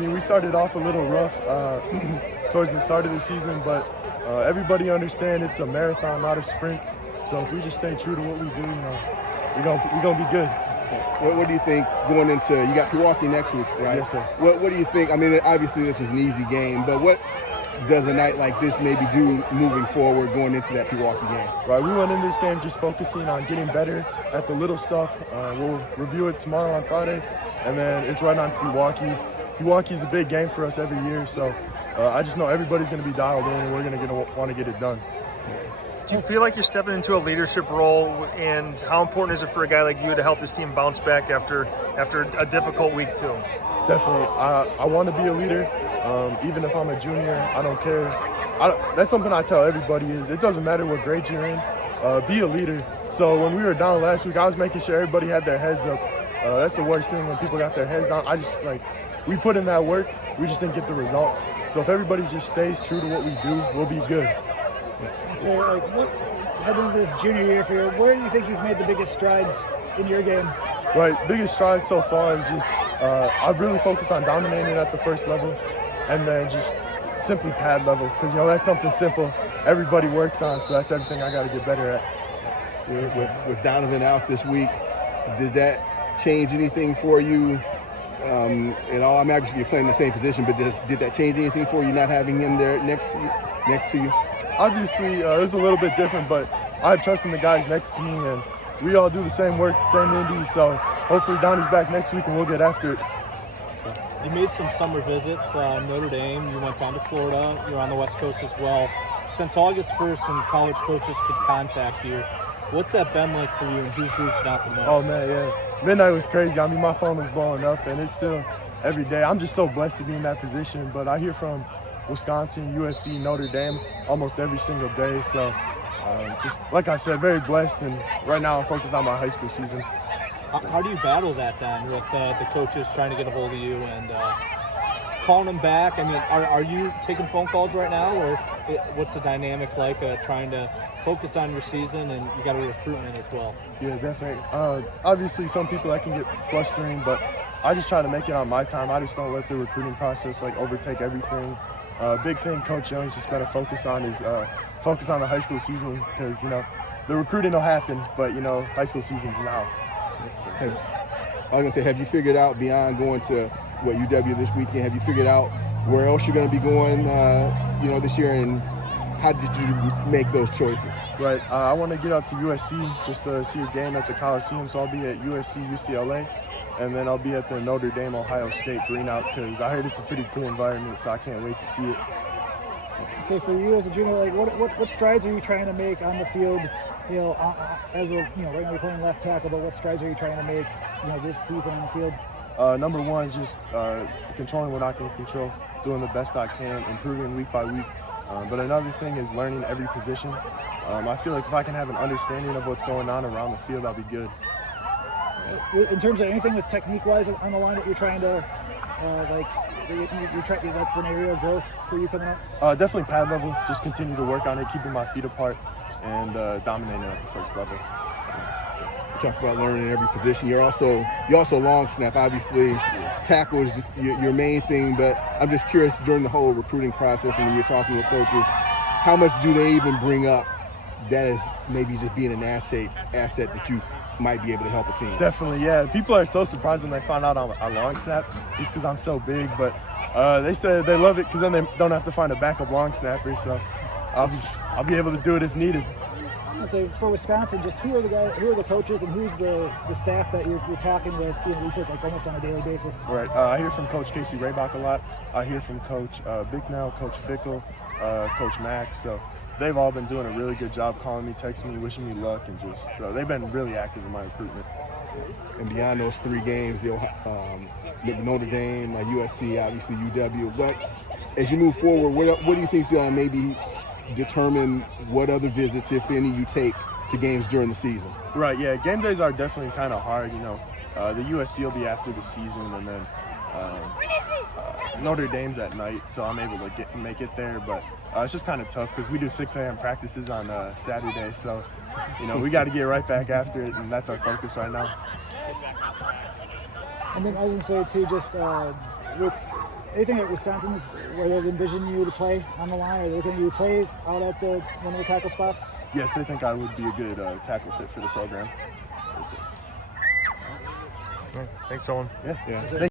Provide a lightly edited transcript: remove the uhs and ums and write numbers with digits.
mean, we started off a little rough towards the start of the season, but everybody understands it's a marathon, not a sprint. So if we just stay true to what we do, we're gonna be good. What do you think going into, you got Milwaukee next week, right? Yes, sir. What do you think? I mean, obviously this was an easy game, but what does a night like this maybe do moving forward going into that Milwaukee game? Right, we went in this game just focusing on getting better at the little stuff. We'll review it tomorrow on Friday, and then it's right on to Milwaukee. Milwaukee's a big game for us every year, so I just know everybody's going to be dialed in, and we're going to want to get it done. Do you feel like you're stepping into a leadership role, and how important is it for a guy like you to help this team bounce back after a difficult week too? Definitely. I want to be a leader. Even if I'm a junior, I don't care. That's something I tell everybody is it doesn't matter what grade you're in, be a leader. So when we were down last week, I was making sure everybody had their heads up. That's the worst thing when people got their heads down. We put in that work, we just didn't get the result. So if everybody just stays true to what we do, we'll be good. So, heading into this junior year for you, where do you think you've made the biggest strides in your game? Right, biggest strides so far is just I've really focused on dominating at the first level, and then just simply pad level, because that's something simple everybody works on. So that's everything I got to get better at. With Donovan out this week, did that change anything for you at all? I mean, obviously you're playing the same position, but did that change anything for you not having him there next to you? Obviously, it was a little bit different, but I have trust in the guys next to me, and we all do the same work, same indie. So hopefully Donnie's back next week, and we'll get after it. You made some summer visits, Notre Dame, you went down to Florida, you're on the West Coast as well. Since August 1st, when college coaches could contact you, what's that been like for you, and who's reached out the most? Oh man, yeah. Midnight was crazy. I mean, my phone was blowing up, and it's still every day. I'm just so blessed to be in that position, but I hear from Wisconsin, USC, Notre Dame almost every single day. So just like I said, very blessed, and right now I'm focused on my high school season. How do you battle that then with the coaches trying to get a hold of you and calling them back? I mean, are you taking phone calls right now, or what's the dynamic like trying to focus on your season, and you got a recruitment as well? Yeah, definitely. Obviously, some people that can get frustrating, but I just try to make it on my time. I just don't let the recruiting process overtake everything. Big thing Coach Young's just better focus on is focus on the high school season, because the recruiting will happen, but high school season's now. I was gonna say, have you figured out beyond going to UW this weekend? Have you figured out where else you're gonna be going, this year, and how did you make those choices? Right, I want to get out to USC just to see a game at the Coliseum, so I'll be at USC, UCLA, and then I'll be at the Notre Dame, Ohio State Greenout, because I heard it's a pretty cool environment, so I can't wait to see it. So for you as a junior, what strides are you trying to make on the field? Right now you're playing left tackle, but what strides are you trying to make, this season on the field? Number one is just controlling what I can control, doing the best I can, improving week by week. But another thing is learning every position. I feel like if I can have an understanding of what's going on around the field, I'll be good. In terms of anything with technique-wise on the line that you're trying to, that's an area of growth for you coming up? Definitely pad level, just continue to work on it, keeping my feet apart, and dominating at the first level. You talked about learning every position. You're also long snap. Obviously, tackle is your main thing, but I'm just curious, during the whole recruiting process and when you're talking with coaches, how much do they even bring up that is maybe just being an asset that you might be able to help a team? Definitely, yeah. People are so surprised when they find out I'm a long snap, just because I'm so big, but they say they love it because then they don't have to find a backup long snapper, so I'll be able to do it if needed. So for Wisconsin, just who are the coaches, and who's the staff that you're talking with? You said almost on a daily basis. Right. I hear from Coach Casey Raybach a lot. I hear from Coach Bicknell, Coach Fickle, Coach Max. So they've all been doing a really good job calling me, texting me, wishing me luck, and so they've been really active in my recruitment. And beyond those 3 games, Notre Dame, USC, obviously UW. But as you move forward, what do you think maybe determine what other visits, if any, you take to games during the season? Right, yeah, game days are definitely kind of hard, The USC will be after the season, and then Notre Dame's at night, so I'm able to make it there, but it's just kind of tough because we do 6 a.m. practices on Saturday, so, we got to get right back after it, and that's our focus right now. And then I was going to say, too, just with anything at Wisconsin where they envision you to play on the line, or they're looking at you to play out at one of the tackle spots? Yes, they think I would be a good tackle fit for the program. Thanks, Owen. Yeah. Yeah.